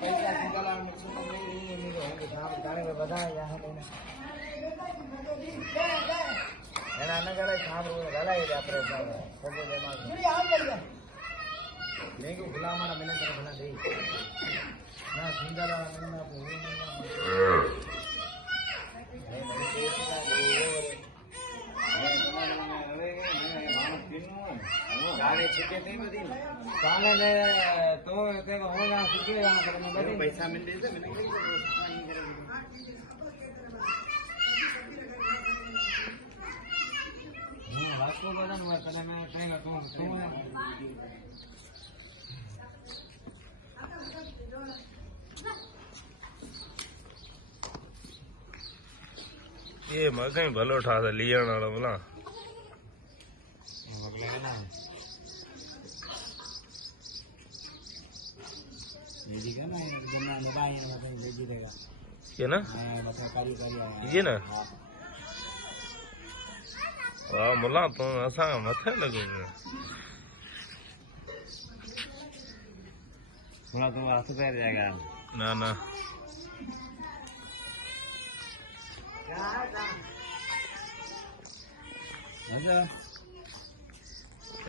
पैसा निकाला मुझसे तो नहीं जाने में बता यहाँ लेना એના ન કરે સાંભળું ગલાઈ દે આપણે સબો દેમાં લેંગુ ગુલામાના મને તરફ ભલા દે ના સુંદરા નન્ના પૂરી ગાને છેકે નહીં બધી ગાને ને તો કે હોના સુકે જાના પૈસા મિલ દે મને आपको बता दूंगा पहले मैं कहेगा तुम ये मकई भलो ठा था लियण वाला बोला ये ना ये ना वाह मुला तो असा मथे लगे थोड़ा तो हाथ पैर जाएगा ना ना अच्छा